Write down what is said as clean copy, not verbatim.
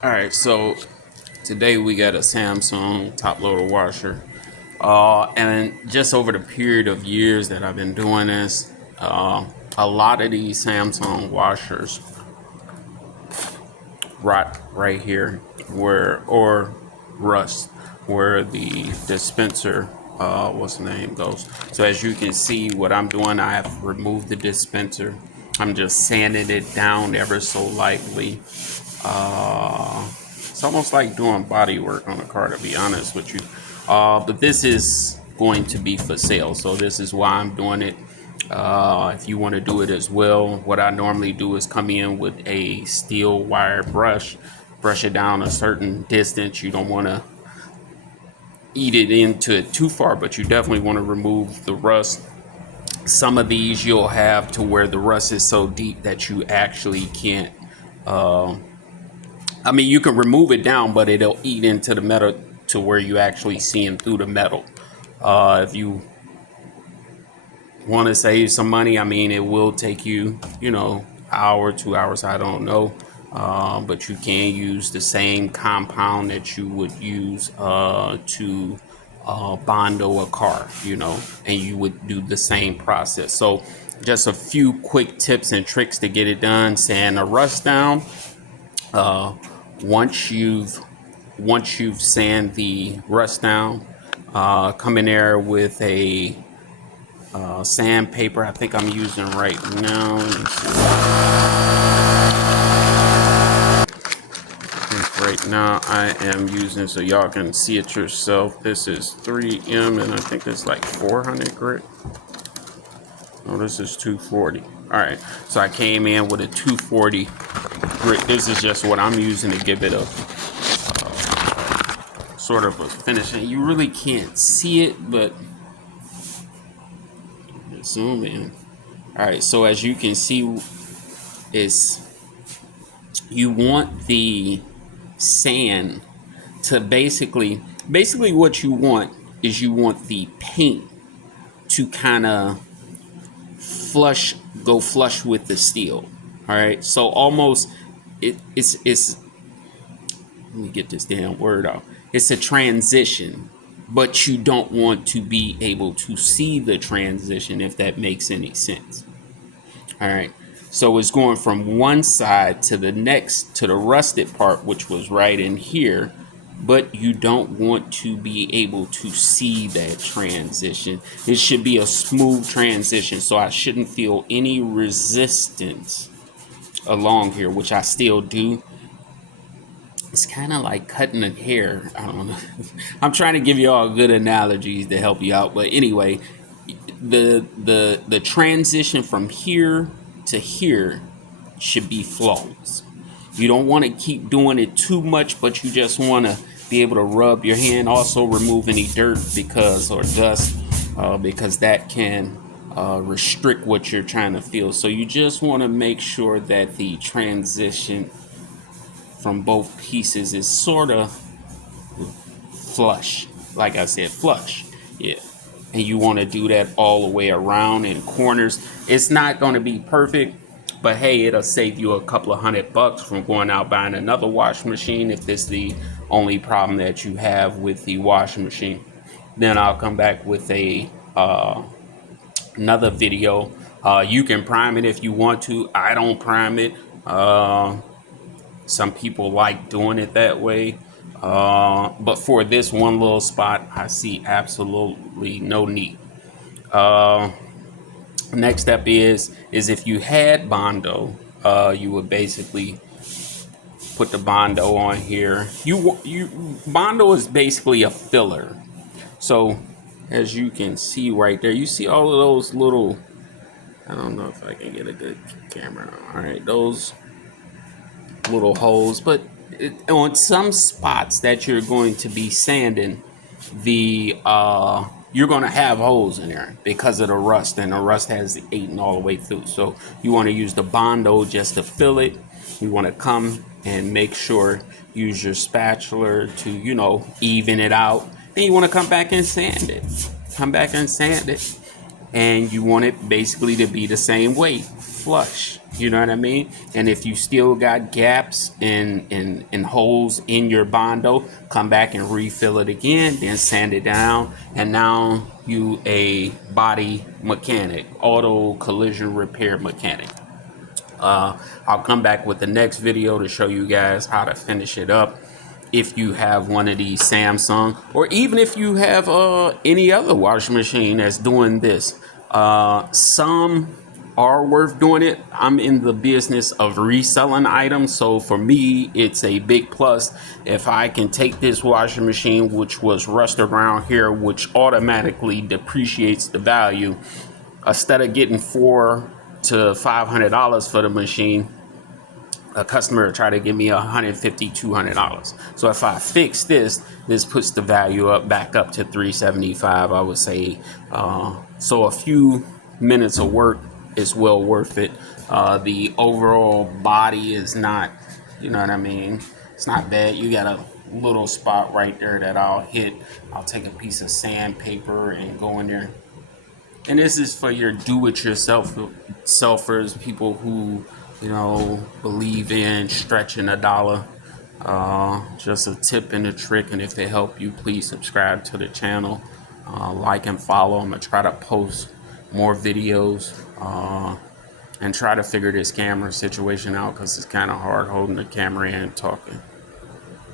All right, so today we got a Samsung top loader washer. And just over the period of years that I've been doing this, a lot of these Samsung washers rot right here or rust where the dispenser, what's the name, goes. So as you can see, what I'm doing, I have removed the dispenser. I'm just sanding it down ever so lightly. It's almost like doing body work on a car, to be honest with you. But this is going to be for sale, so this is why I'm doing it. If you want to do it as well, what I normally do is come in with a steel wire brush it down a certain distance. You don't want to eat it into it too far, but you definitely want to remove the rust. Some of these you'll have to where the rust is so deep that you actually can't. I mean, you can remove it down, but it'll eat into the metal to where you actually seeing through the metal. If you want to save some money, I mean, it will take you, hour, 2 hours, I don't know. But you can use the same compound that you would use to bondo a car, and you would do the same process. So just a few quick tips and tricks to get it done. Sand the rust down. Uh, once you've sand the rust down, come in there with a sandpaper. I think I'm using right now. Let me see. Right now I am using, so y'all can see it yourself. This is 3M and I think it's like 400 grit. No, this is 240. All right, so I came in with a 240 grit. This is just what I'm using to give it a sort of a finish. And you really can't see it, but zoom in. All right, so as you can see, is you want the sand to basically what you want is you want the paint to kind of go flush with the steel. All right, so almost it's let me get this damn word out. It's a transition, but you don't want to be able to see the transition, if that makes any sense. All right, so it's going from one side to the next, to the rusted part, which was right in here, but you don't want to be able to see that transition. It should be a smooth transition, so I shouldn't feel any resistance along here, which I still do. It's kind of like cutting a hair. I don't know. I'm trying to give you all good analogies to help you out, but anyway, the transition from here to here should be flawless. You don't want to keep doing it too much, but you just want to be able to rub your hand. Also remove any dirt or dust, because that can restrict what you're trying to feel. So you just want to make sure that the transition from both pieces is sort of flush. Like I said, flush. Yeah. And you want to do that all the way around in corners. It's not going to be perfect, but hey, it'll save you a couple of $100 from going out buying another washing machine if this is the only problem that you have with the washing machine. Then I'll come back with a another video. You can prime it if you want to. I don't prime it. Some people like doing it that way. But for this one little spot, I see absolutely no need. Next step is if you had Bondo, you would basically put the Bondo on here. Bondo is basically a filler. So as you can see right there, you see all of those little, I don't know if I can get a good camera. All right, those little holes, but on some spots that you're going to be sanding, you're going to have holes in there because of the rust, and the rust has eaten all the way through. So you want to use the Bondo just to fill it. You want to come and make sure, use your spatula to even it out. Then you want to come back and sand it. And you want it basically to be the same weight. flush. You know what I mean? And if you still got gaps and holes in your Bondo, come back and refill it again, then sand it down, and now you a body mechanic, auto collision repair mechanic. I'll come back with the next video to show you guys how to finish it up if you have one of these Samsung, or even if you have any other washing machine that's doing this. Some are worth doing it. I'm in the business of reselling items, so for me it's a big plus if I can take this washing machine, which was rusted around here, which automatically depreciates the value, instead of getting $400 to $500 for the machine, a customer try to give me $150, $200. So if I fix this, this puts the value up back up to $375, I would say. So a few minutes of work is well worth it. The overall body is not, you know what I mean? It's not bad. You got a little spot right there that I'll hit. I'll take a piece of sandpaper and go in there. And this is for your do-it-yourself selfers, people who, you know, believe in stretching a dollar. Just a tip and a trick, and if it helped you, please subscribe to the channel, like and follow. I'm gonna try to post more videos and try to figure this camera situation out, because it's kind of hard holding the camera and talking.